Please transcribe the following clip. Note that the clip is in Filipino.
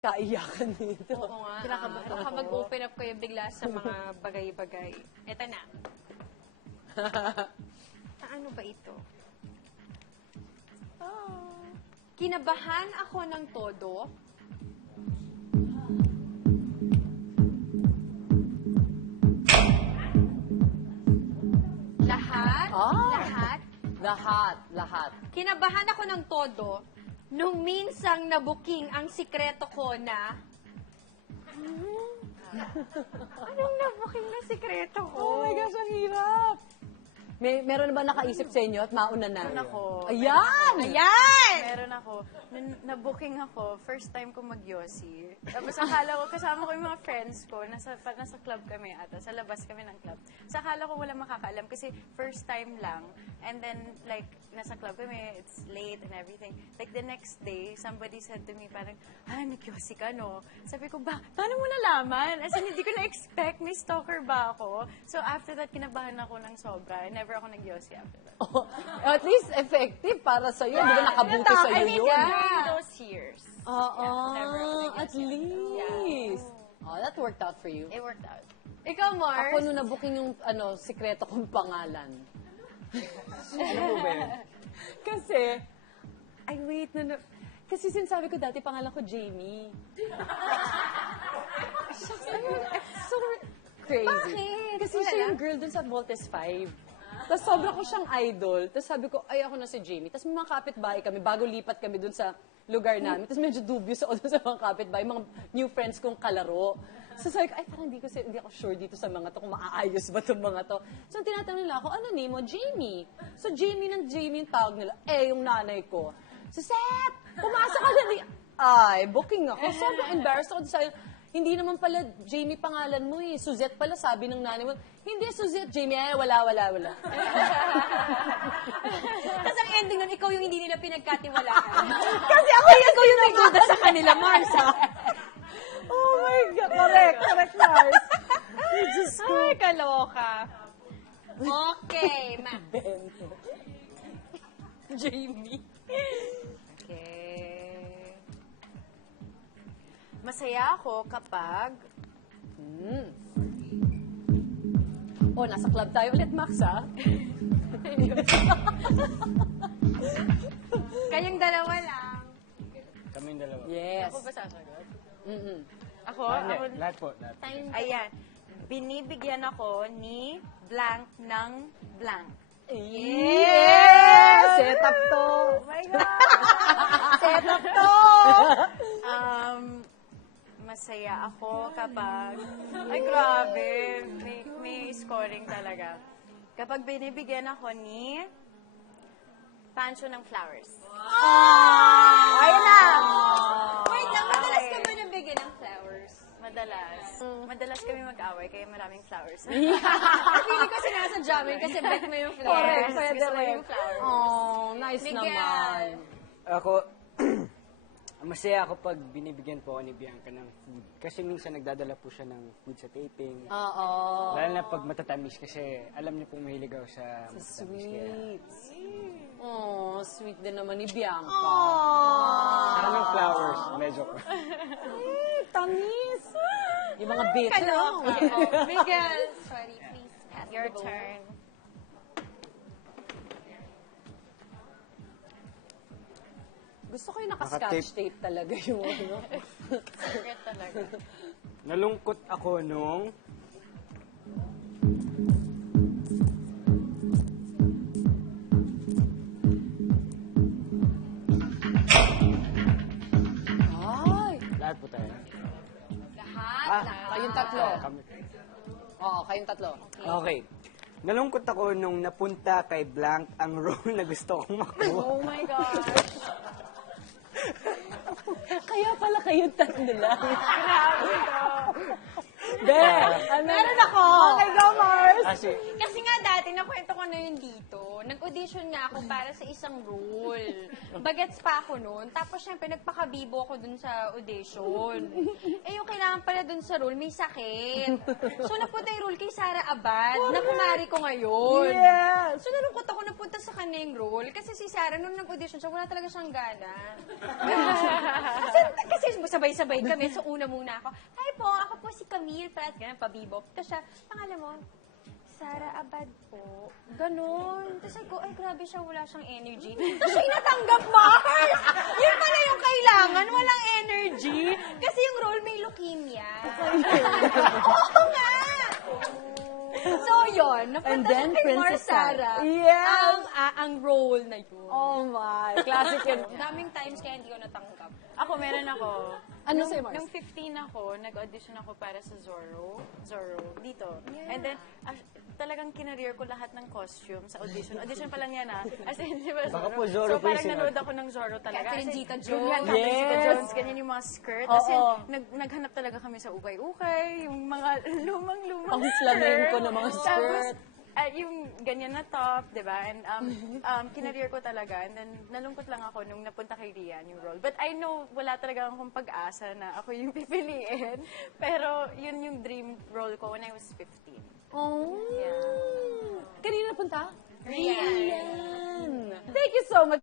Kaiyakan nito. Oo nga. Baka mag-open up kayo bigla sa mga bagay-bagay. Eto na. Ano ba ito? Kinabahan ako ng todo. Lahat? Lahat. Kinabahan ako ng todo nung minsang nabuking ang sikreto ko na... Anong nabuking na sikreto ko? Oh my gosh, ang hirap. Meron na ba nakaisip sa inyo at mauna na? Meron ako. Ayan! Ayan! Meron ako. Na-booking ako, first time ko mag-yossi. Tapos akala ko, kasama ko yung mga friends ko, nasa club kami ata, sa labas kami ng club. So akala ko wala makakaalam kasi first time lang. And then, like, nasa club kami, it's late and everything. Like, the next day, somebody said to me, parang, nag-yossi ka, no? Sabi ko, paano mo nalaman? As in, hindi ko na-expect, may stalker ba ako? So after that, kinabahan ako ng sobra. Never ako nag-yossi after that. Oh, at least effective para sa'yo. Di ba nakabuti sa'yo yun? During those years. Oo, never ako at nag-yossi. least. Oh, that worked out for you. It worked out. Ikaw, Mars? Ako nung nabuking yung sikreto kong pangalan. Ano mo ba yun? Kasi, kasi sinasabi ko dati pangalan ko Jamie. Shucks, it's so crazy. Bakit? Kasi Wala siya lang? yung girl dun sa Voltes 5. Tapos sobra ko siyang idol. Tapos sabi ko, ay ako na si Jamie. Tapos may mga kapitbahay kami, bago lipat kami dun sa lugar namin. Tapos medyo dubious ako dun sa mga kapitbahay, mga new friends kong kalaro. So sabi ko, ay parang hindi ako sure dito sa mga to, kung maaayos ba itong mga to. So tinatanong nila ako, ano name mo? Jamie. So Jamie yung tawag nila. Yung nanay ko. So Seth, pumasok ka na ay, booking ako. Sobrang embarrassed ako sa hindi naman pala Jamie pangalan mo eh. Suzette pala, sabi ng nanay mo. Hindi, Suzette, Jamie. Wala. Tapos ang ending nun, ikaw yung hindi nila pinagkatiwalaan. Kasi ikaw yung nagduda sa kanila, Mars, ha? Oh my God. Correct, Mars. Ay, kaloka. Okay, Jamie. Okay. Masaya ako kapag... Oh, nasa club tayo ulit, Max, ha? Kayong dalawa lang. Kaming dalawa. Yes. Ako ba sasagot? Ako? Hindi, Ako? lahat po. Lahat. Ayan. Binibigyan ako ni blank ng blank. Yes! Set up to. Oh my God! Set up to. Masaya ako kapag... Ay, grabe. May scoring talaga. Kapag binibigyan ako ni... Pancho ng flowers. Ayun na. Wait lang, madalas ka ba nabigyan ng flowers? Madalas. Madalas kami mag-away, kaya maraming flowers. Feeling ko sinasadya mo yun kasi bet mo yung flowers. Correct, pwede Gusto ko rin. yung flowers. Oh, nice Miguel. naman. Ako, masaya ako pag binibigyan po ako ni Bianca ng food. Kasi minsan nagdadala po siya ng food sa taping. Oo. Lalo na pag matatamis kasi alam niyo pong mahilig ako sa matatamis. Kaya, Sweet. Oh, sweet din naman ni Bianca. saka ng flowers, medyo ko. Tamis. Yung mga bitter. Kaloka. Oh, Miguel, sorry, please pass Your the bowl. turn. Gusto ko yung naka-scotch tape talaga yung ano. Secret talaga. Nalungkot ako nung... Ay! Lahat po tayo. Lahat. Kayong tatlo. Kami. Oo, kayong tatlo. Okay. Nalungkot ako nung napunta kay Blank ang role na gusto kong makuha. Oh my God. Kaya pala kayong tatlo lang. Meron ako. Okay, go, Mars. Kasi, Kasi nga tingnan kwento ko na yun dito. Nag-audition nga ako para sa isang role. Bagets pa ako noon. Tapos syempre, nagpakabibo ako dun sa audition. Eh, yung kailangan pala dun sa role, may sakit. So, napunta yung role kay Sara Abad, na kumari ko ngayon. Yes! So, nalungkot ako napunta sa kanya yung role. Kasi si Sarah, nung nag-audition siya, wala talaga siyang gana. kasi sabay-sabay kami. So, una muna ako, hi po, ako po si Camille Pratt. Ganun, pabibop. Tapos siya, pangalan mo? Sarah Abad po. Ganon. Tapos sabi ko, ay grabe siya, wala siyang energy. Tapos siya inatanggap, Mars! Yun pala yung kailangan, walang energy. Kasi yung role may leukemia. Oo nga! So yun, And napunta then, siya kay Mars Princess Sarah. Yes! Ang role na yun. Oh my, classic yun. Daming times kaya hindi ko natanggap. Ako, meron ako. Ano sa'yo, Mars? Nung 15 ako, nag-audition ako para sa Zorro, dito. And then, talagang kinareer ko lahat ng costume sa audition. Audition pa lang yan, As in, di ba, Baka po Zorro So, po yung parang sinabi. nanood ako ng Zorro talaga. Catherine As in, Zeta yun Jones. nga, Catherine Zeta Yes. Jones, ganyan yung mga skirt. As in, Oo. naghanap talaga kami sa ukay-ukay, yung mga lumang-lumang Pang flamenco na mga skirt. Tapos, yung ganyan na top, di ba? And kinareer ko talaga. And then, nalungkot lang ako nung napunta kay Rian yung role. But I know, wala talaga akong pag-asa na ako yung pipiliin. Pero, yun yung dream role ko when I was 15. Oh. Yeah. Kanina punta? Rian. Rian. Thank you so much.